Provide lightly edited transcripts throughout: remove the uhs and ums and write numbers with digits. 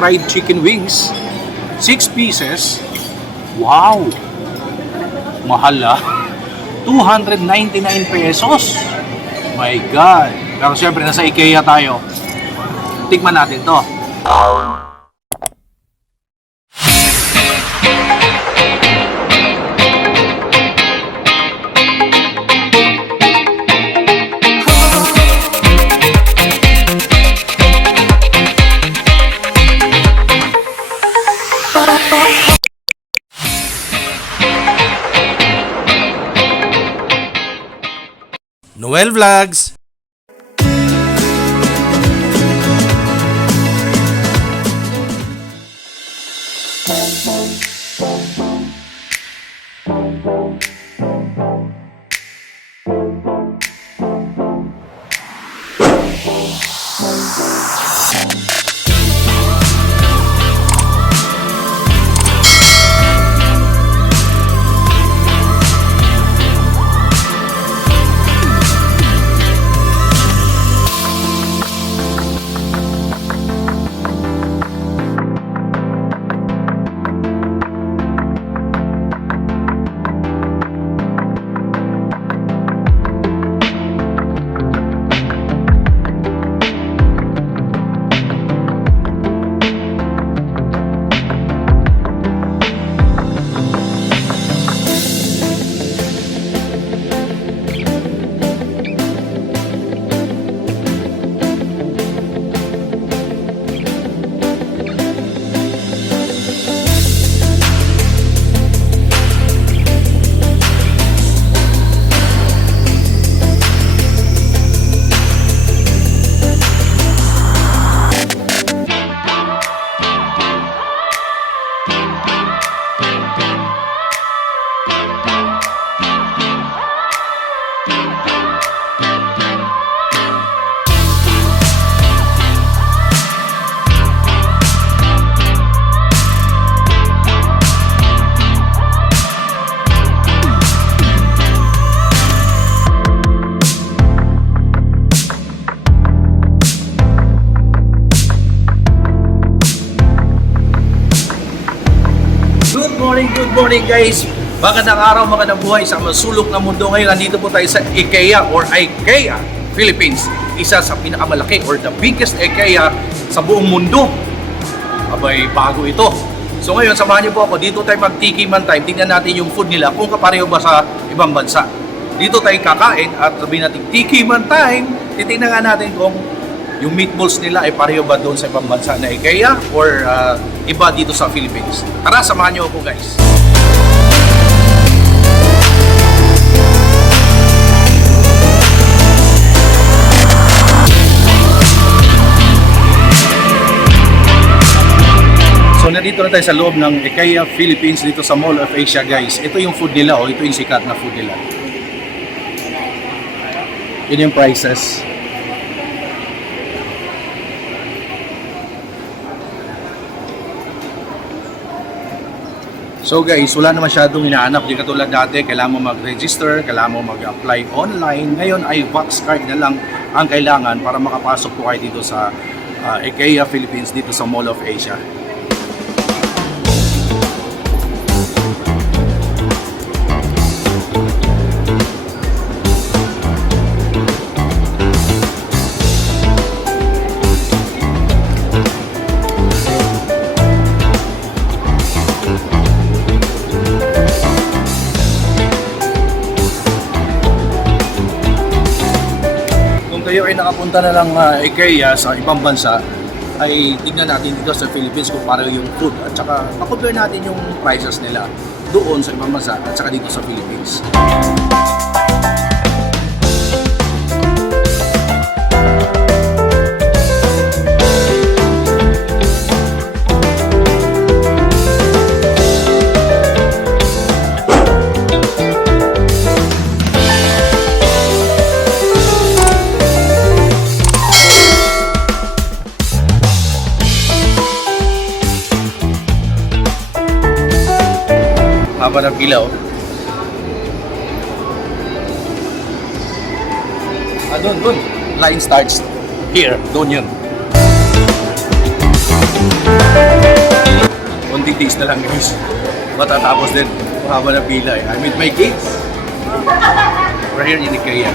fried chicken wings. 6 pieces. Wow! Mahal ah. 299 pesos. My God. Pero syempre, nasa IKEA tayo. Tikman natin to. Noel Vlogs. Good morning guys! Magandang araw, magandang buhay sa masulok na mundo. Ngayon, nandito po tayo sa IKEA or IKEA Philippines. Isa sa pinakamalaki or the biggest IKEA sa buong mundo. Abay, bago ito. So ngayon, samahan niyo po ako. Dito tayo mag-tikiman time. Tingnan natin yung food nila kung kapareho ba sa ibang bansa. Dito tayo kakain at sabihin natin tikiman time. Titingnan nga natin kung yung meatballs nila ay pareho ba doon sa ibang bansa na IKEA or iba dito sa Philippines. Tara, samahan niyo ako guys. So nandito na tayo sa loob ng IKEA Philippines dito sa Mall of Asia guys. Ito yung food nila, ito yung sikat na food nila. Yun yung prices. So guys, wala na masyadong hinahanap. Di katulad dati, kailangan mo mag-register, kailangan mo mag-apply online. Ngayon ay Vox card na lang ang kailangan para makapasok po kayo dito sa IKEA Philippines, dito sa Mall of Asia. Kayo ay nakapunta na lang IKEA sa ibang bansa, ay tignan natin dito sa Philippines kung paano yung food at saka makompare natin yung prices nila doon sa ibang bansa at saka dito sa Philippines. Haba ng pila, oh. Doon. Line starts here. Doon yun. Konting days na lang guys. Matatapos din. Mahaba na pila eh. I'm with my kids. We're here in IKEA.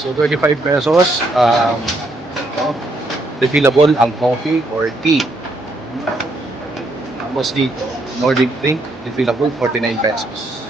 So 25 pesos, refillable ang coffee or tea. Tapos dito, Nordic drink, refillable 49 pesos.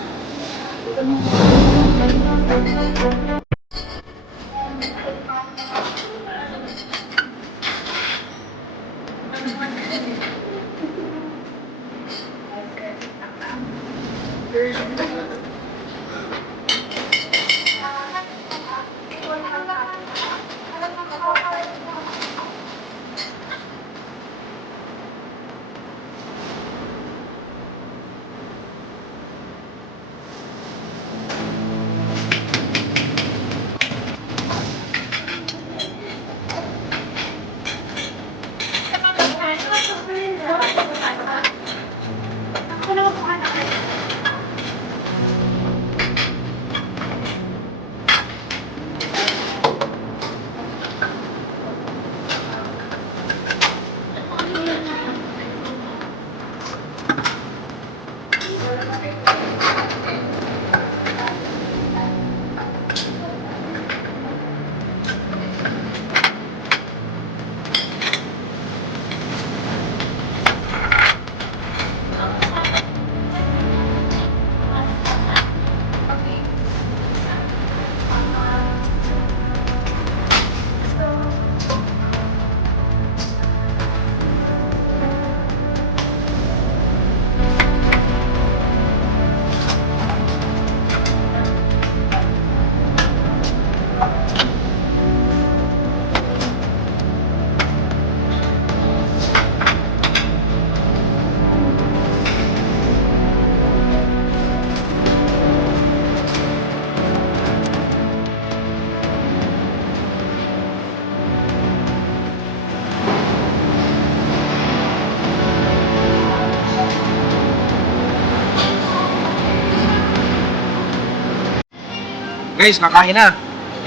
Guys, kakain na.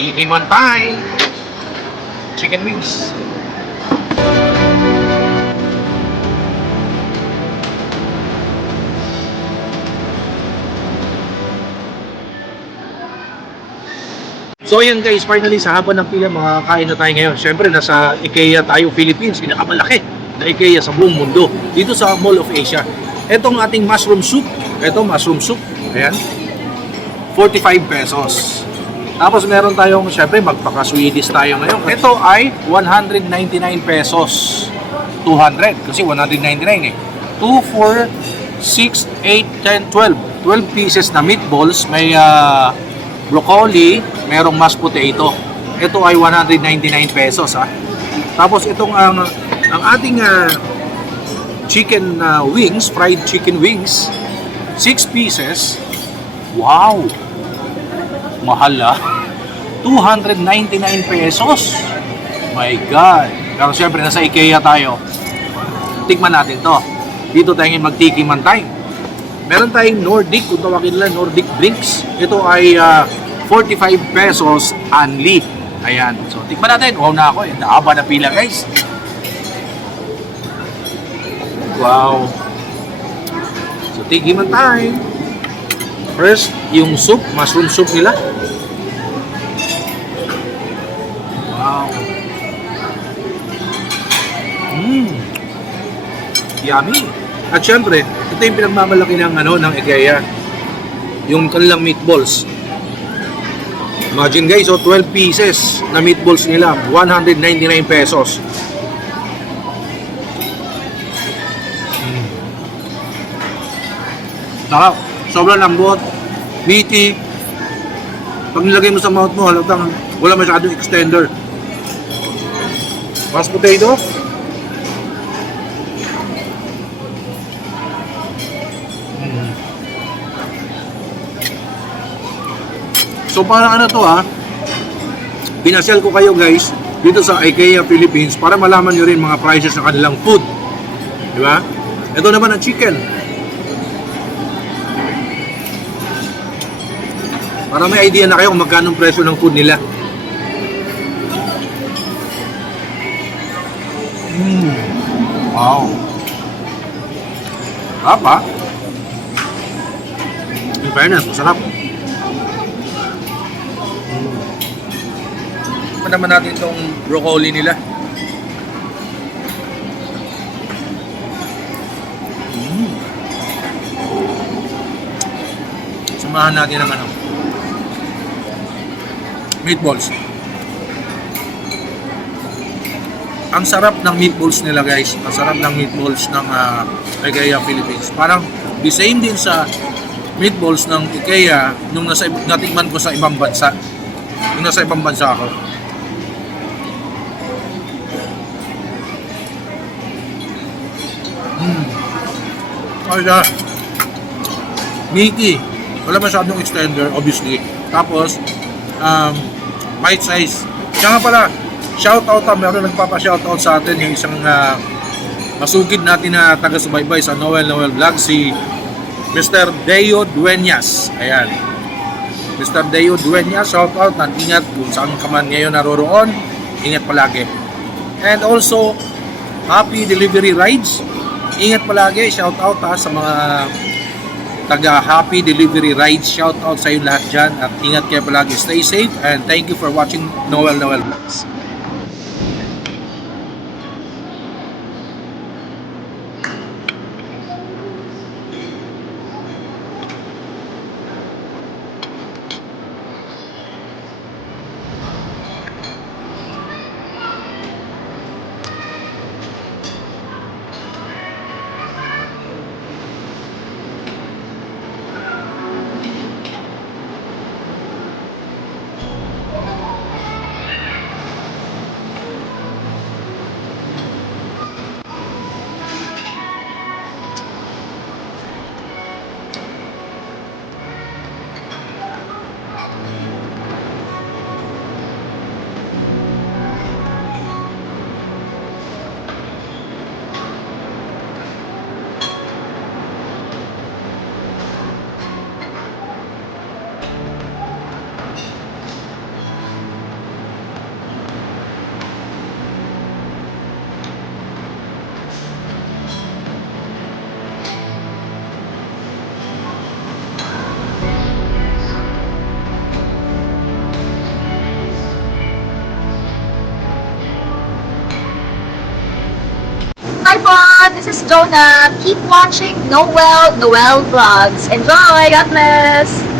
Eating on time. Chicken wings. So ayan guys, finally sa haba ng pila makakain na tayo ngayon. Siyempre nasa IKEA tayo, Philippines, pinakamalaki na IKEA sa buong mundo. Dito sa Mall of Asia. Etong ating mushroom soup. Ito, mushroom soup. Ayan. 45 pesos. Tapos meron tayong, siyempre magpaka-Swedish tayo ngayon. Ito ay 199 pesos. 200 kasi 199 eh. 2, 4, 6, 8, 10, 12. 12 pieces na meatballs. May broccoli, merong mashed potato. Ito ay 199 pesos ha. Tapos itong ang ating chicken wings, fried chicken wings, 6 pieces. Wow! Mahal ah. 299 pesos. My God. Pero syempre nasa IKEA tayo. Tikman natin to. Dito tayo magtikiman tayo. Meron tayong Nordic, kung tawagin nila Nordic drinks. Ito ay 45 pesos only. Ayan. So, tikman natin. Wow na ako. Haba na pila, guys. Wow. So, tikiman tayo. First, yung soup. Mushroom soup nila. Wow. Yummy. At syempre, ito yung pinagmamalaki ng ng IKEA. Yung kanilang meatballs. Imagine guys, 12 pieces na meatballs nila, 199 pesos. Sarap. Sobrang lambot. Meaty. Pag nilagay mo sa mouth mo, halatang wala masyadong extender. Mashed potato. So parang ano to ha, pinasyal ko kayo guys dito sa IKEA Philippines para malaman nyo rin mga prices ng kanilang food. Di ba? Ito naman ang chicken. Para may idea na kayo kung magkano ang presyo ng food nila. Wow. Sarap ha? In fairness, masarap. Naman natin itong broccoli nila. Samahan natin ng meatballs. Ang sarap ng meatballs nila guys. Ang sarap ng meatballs ng IKEA Philippines. Parang the same din sa meatballs ng IKEA nung natikman ko sa ibang bansa. Nung nasa ibang bansa ako. Kaya meaty. Wala masyadong extender, obviously. Tapos, bite size. Kaya nga pala, shoutout meron nagpapa-shoutout sa atin yung isang masugid natin na taga-subaybay sa Noel Vlog, si Mr. Deo Dueñas. Ayan. Mr. Deo Dueñas, shoutout. Ingat kung saan ka man ngayon naroroon. Ingat palagi. And also, happy delivery rides. Ingat palagi, shout out sa mga taga Happy Delivery Rides. Shout out sa iyo lahat dyan at ingat kayo palagi. Stay safe and thank you for watching Noel Vlogs. everyone. This is Jonah. Keep watching Noel Vlogs. Enjoy. God bless.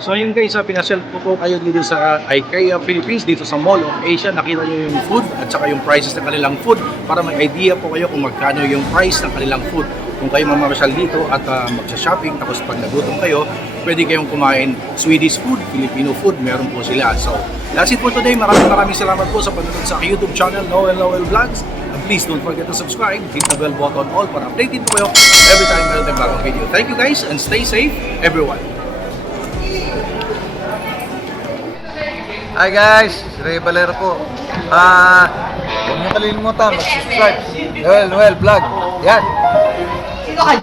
So yun guys, pinasyal po kayo dito sa IKEA Philippines, dito sa Mall of Asia. Nakita nyo yung food at saka yung prices ng kanilang food para may idea po kayo kung magkano yung price ng kanilang food. Kung kayo mamasyal dito at magsha-shopping, tapos pag nagutom kayo, pwede kayong kumain Swedish food, Filipino food, meron po sila. So that's it for today. Maraming salamat po sa panonood sa YouTube channel Noel Vlogs. And please don't forget to subscribe, hit the bell button all para updated po kayo every time meron tayong bagong video. Thank you guys and stay safe everyone. Hi guys, Ray Valero po. Huwag niyo kalimutan mag-subscribe. Noel Vlog. Yan.